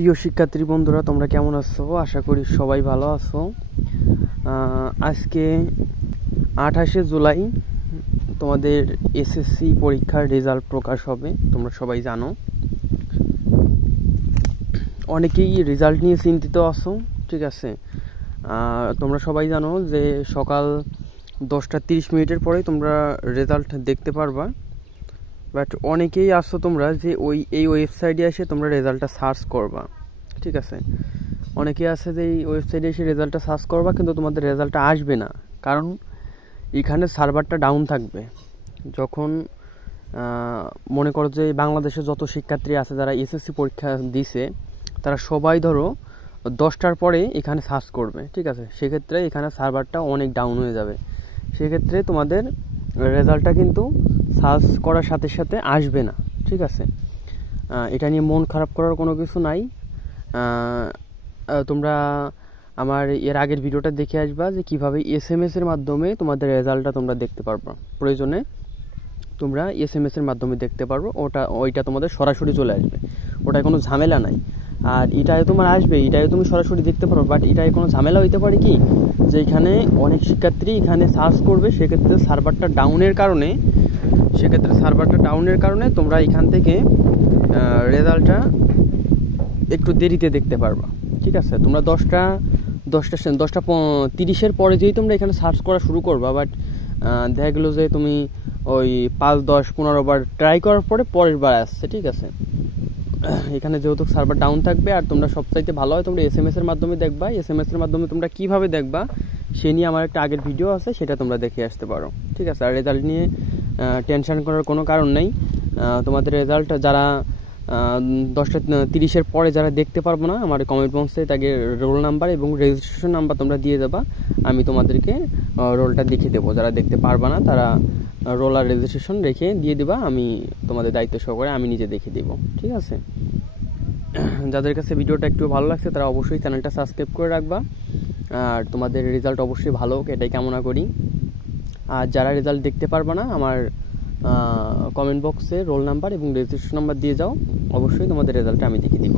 প্রিয় শিক্ষার্থী বন্ধুরা, তোমরা কেমন আছো? আশা করি সবাই ভালো আছো। আজকে 28শে জুলাই তোমাদের এসএসসি পরীক্ষার রেজাল্ট প্রকাশ হবে। তোমরা সবাই জানো, অনেকেই রেজাল্ট নিয়ে চিন্তিত আছো। ঠিক আছে, তোমরা সবাই জানো যে সকাল 10:30 পরে তোমরা রেজাল্ট দেখতে পারবা। বাট অনেকেই আসছো তোমরা যে এই ওয়েবসাইটে এসে তোমরা রেজাল্টটা সার্চ করবা। ঠিক আছে, অনেকেই আছে যে এই ওয়েবসাইটে এসে রেজাল্টটা সার্চ করবা, কিন্তু তোমাদের রেজাল্টটা আসবে না, কারণ এখানে সার্ভারটা ডাউন থাকবে। যখন মনে করো যে বাংলাদেশে যত শিক্ষার্থী আছে যারা এসএসসি পরীক্ষা দিছে, তারা সবাই ধরো 10টার পরে এখানে সার্চ করবে। ঠিক আছে, সেক্ষেত্রে এখানে সার্ভারটা অনেক ডাউন হয়ে যাবে। সেক্ষেত্রে তোমাদের রেজাল্টটা কিন্তু সার্চ করার সাথে সাথে আসবে না। ঠিক আছে, এটা নিয়ে মন খারাপ করার কোনো কিছু নাই। তোমরা আমার এর আগের ভিডিওটা দেখে আসবা যে কীভাবে এসএমএসের মাধ্যমে তোমাদের রেজাল্টটা তোমরা দেখতে পারবা। প্রয়োজনে তোমরা এসএমএসের মাধ্যমে দেখতে পারবো, ওইটা তোমাদের সরাসরি চলে আসবে, ওটায় কোনো ঝামেলা নাই। আর এটাই তোমার আসবে, এটাই তুমি সরাসরি দেখতে পারো। বাট এটাই কোনো ঝামেলা হইতে পারে কি, যে এখানে অনেক শিক্ষার্থী এখানে সার্চ করবে, সেক্ষেত্রে সার্ভারটা ডাউনের কারণে তোমরা এখান থেকে রেজাল্টটা একটু দেরিতে দেখতে পারবা। ঠিক আছে, তোমরা 10:30 পরে যেই তোমরা এখানে সার্চ করা শুরু করবা, বাট দেখা গেলো যে তুমি ওই 5, 10, 15 বার ট্রাই করার পরের বার আসছে। ঠিক আছে, এখানে যেহেতু সার্ভার ডাউন থাকবে, আর তোমরা সবচাইতে ভালো হয় তোমরা এসএমএসের মাধ্যমে দেখবা। এসএমএসের মাধ্যমে তোমরা কীভাবে দেখবা সে নিয়ে আমার একটা আগের ভিডিও আছে, সেটা তোমরা দেখে আসতে পারো। ঠিক আছে, আর রেজাল্ট নিয়ে টেনশন করার কোনো কারণ নেই। তোমাদের রেজাল্ট যারা 10:30 পরে যারা দেখতে পারবো না, আমার কমেন্ট বক্সে তাকে রোল নাম্বার এবং রেজিস্ট্রেশন নাম্বার তোমরা দিয়ে দেবা, আমি তোমাদেরকে রোলটা দেখিয়ে দেবো। যারা দেখতে পারবা না তারা রোল আর রেজিস্ট্রেশন রেখে দিয়ে দেবা, আমি তোমাদের দায়িত্ব সহকারে আমি নিজে দেখিয়ে দেবো। ঠিক আছে, যাদের কাছে ভিডিওটা একটু ভালো লাগছে তারা অবশ্যই চ্যানেলটা সাবস্ক্রাইব করে রাখবা, আর তোমাদের রেজাল্ট অবশ্যই ভালো হোক এটাই কামনা করি। আর যারা রেজাল্ট দেখতে পারবা না, আমার কমেন্ট বক্সে রোল নাম্বার এবং রেজিস্ট্রেশন নাম্বার দিয়ে যাও, অবশ্যই তোমাদের রেজাল্টটা আমি দেখিয়ে দিব।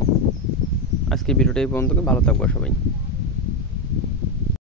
আজকে ভিডিওটা এই পর্যন্ত, ভালো থাকবো সবাই।